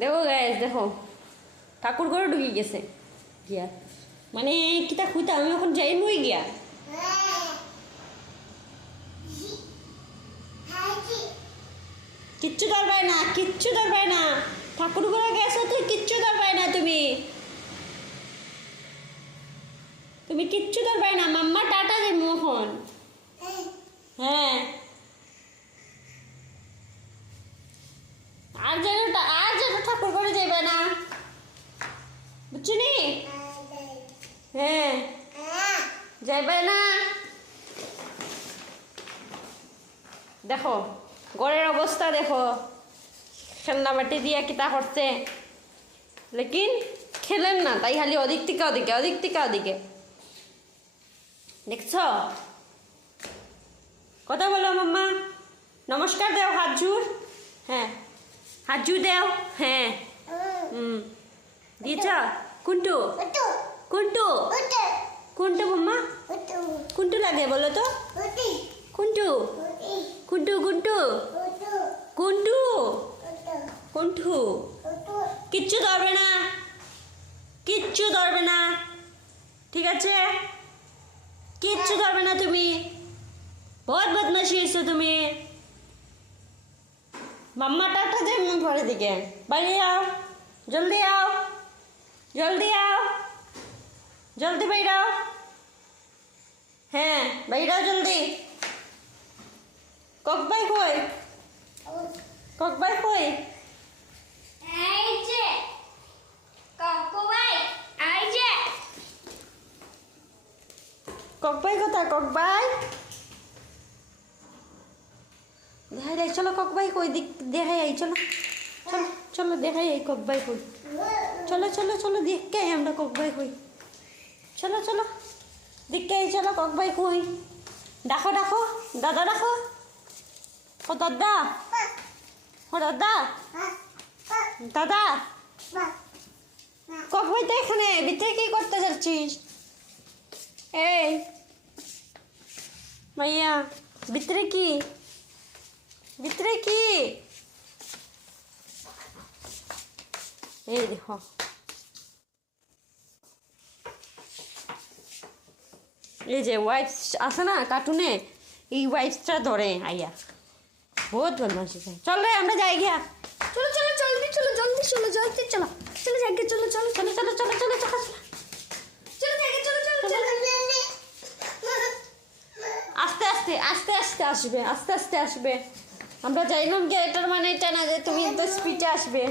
দেখো গাইস, দেখো ঠাকুর ঘরে ঢুকে গেছে গিয়া, মানে কিতা খুঁতা আমি এখন যাই নই গিয়া। কিচ্ছু দরকার না, কিচ্ছু দরকার না, ঠাকুর ঘরে গেছো তো কিচ্ছু দরকার না, তুমি কিচ্ছু দরকার না। মাম্মা টাটা দে মোহন। হ্যাঁ, আর যেন ঠাকুর ঘরে যাইবে না, বুঝছো নি? হ্যাঁ, যাইবে না। দেখো ঘরের অবস্থা দেখো, খেলনা বাটি দিয়া কিতা করছে, লেকিন খেলেন না, তাই খালি ওদিক থেকে ওদিকে, ওদিক থেকে ওদিকে। দেখছ? কথা বলো মাম্মা, নমস্কার দেও, হাত জোর। হ্যাঁ, হাত জোর দেও। হ্যাঁ, দিয়েছ? কোনটু কোনটু কোনটু মাম্মা, কোনটু লাগে বলো তো? কোনটু কোনটু কোনটু কোনটু কোনটু? কিচ্ছু ধরবে না, কিচ্ছু ধরবে না, ঠিক আছে? কিচ্ছু ধরবে না, তুমি বহুত বদমাশি হয়েছো তুমি। মাম্মা টাটা যে ঘরের দিকে, বাইরে আও, জলদি আও, জলদি আও, জলদি বাইরাও। হ্যাঁ, বাইরাও জলদি। ককবাই কই, ককবাই কই? ককবাই কোথায়? ককবাই দেখাই যাই, চলো ককবাই কই দিক দেখাই আই, চলো চলো চলো দেখাই আই ককবাই কই, চলো চলো চলো দেখকে আই আমরা ককবাই কই, চলো চলো দেখকে আই, চলো ককবাই কই। ডাকো ডাকো, দাদা ডাকো, ও দাদা, ও দাদা, দাদা। ককবাই তো এখানে, ভিতরে কি করতে যাচ্ছিস? এই মাইয়া, ভিতরে কি, ভিতরে কি? এই দেখো, এই যে ওয়াইফস আছে না কার্টুনে, এই ওয়াইফসটা ধরে আইয়া বহুত বদমাশি। চল রে আমরা যাই গিয়া, চলো চলো জলদি চলো, জলদি চলো, জলদি চলো, চলো যাই গিয়া, চলো চলো চলো চলো চলো চলো চলো চলো যাই গিয়া, চলো চলো চলো। আস্তে আস্তে আস্তে আস্তে আসবে, আস্তে আস্তে আসবে। আমরা যাইলাম গিয়ে, এটার মানে এটা না যে তুমি এত স্পিডে আসবে।